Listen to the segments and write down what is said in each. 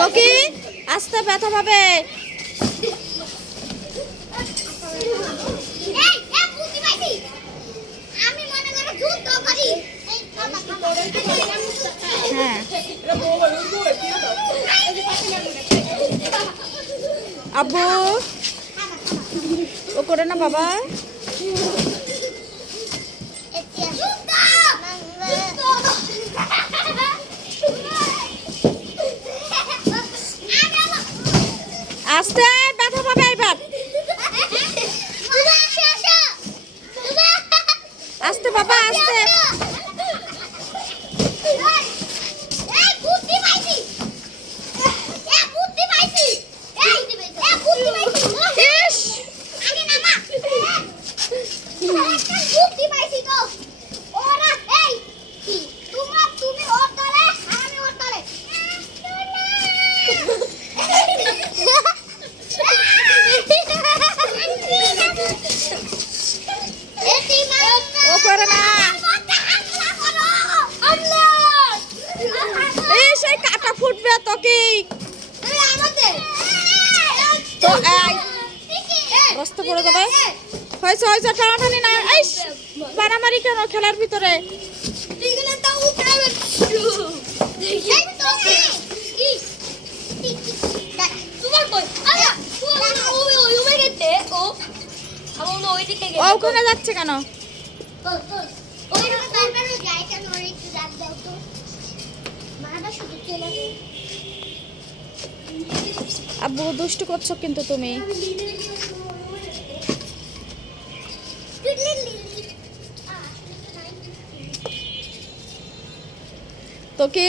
তোকে আস্তে ব্যথা পাবে। হ্যাঁ আব্বু ও করে না বাবা। আস্তে ব্যথা পাবে এবার। আস্তে বাবা আস্তে। রাস্তা পড়ে যাবে হয়েছে হয়েছে টানাটানি না। এই মারামারি কেন খেলার ভিতরে? ওখানে যাচ্ছে কেন? আব্বু দুষ্টু করছো কিন্তু তুমি। তোকে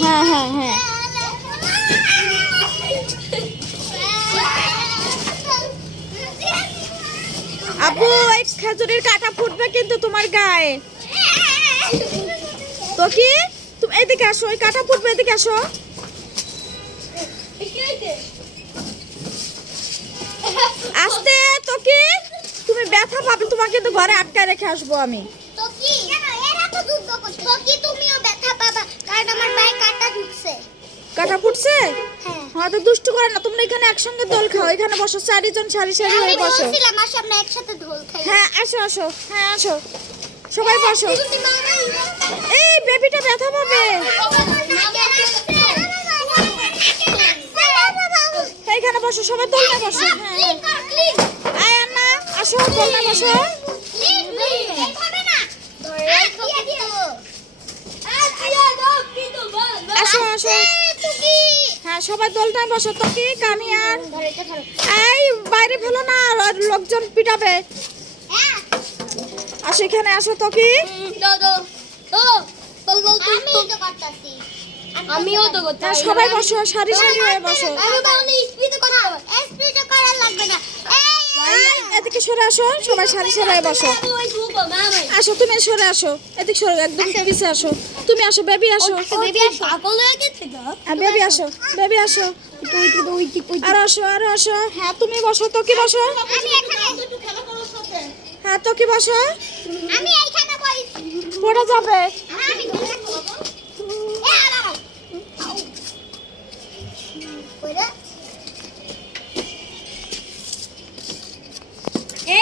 হ্যাঁ হ্যাঁ হ্যাঁ আব্বু এই খেজুরের কাঁটা ফুটবে কিন্তু তোমার গায়ে। তো কি তুমি এদিকে আসো, ওই কাঁটা ফুটবে, এদিকে আসো। আস্তে তো কি তুমি ব্যথা পাবে, তোমাকে কিন্তু ঘরে আটকায় রেখে আসবো আমি। কাঁটা ফুটছে? হ্যাঁ তো দুষ্টু করে না, তোমরা এখানে একসঙ্গে দোল খাও। এখানে বসো, চারিজন সারি সারি হয়ে বসো। হ্যাঁ আসো আসো, হ্যাঁ আসো সবাই বসো। এই বেবিটা ব্যথা পাবে। এইখানে বসো সবাই, দোলনা বসো। হ্যাঁ আম্মা আসো, দোলনা বসো। আসো আসো, হ্যাঁ সবাই দোলনায় বসো। তো কি কামিয়ার এই বাইরে ফেলো না, লোকজন পিটাবে। আসো এখানে আসো। তো কি আমিও তো করতে, সবাই বসো, সারি সারি হয়ে বসো। এদিকে সরে আসো, সবাই সারি সারি হয়ে বসো। আসো তুমি সরে আসো, এদিকে সরে একদম পিছে আসো। তুমি আসো বেবি, আসো বেবি আসো, বেবি আসো। আর আসো আর আসো। হ্যাঁ তুমি বসো। তো কি বসো। হ্যাঁ তো কি বসো, পড়ে যাবে।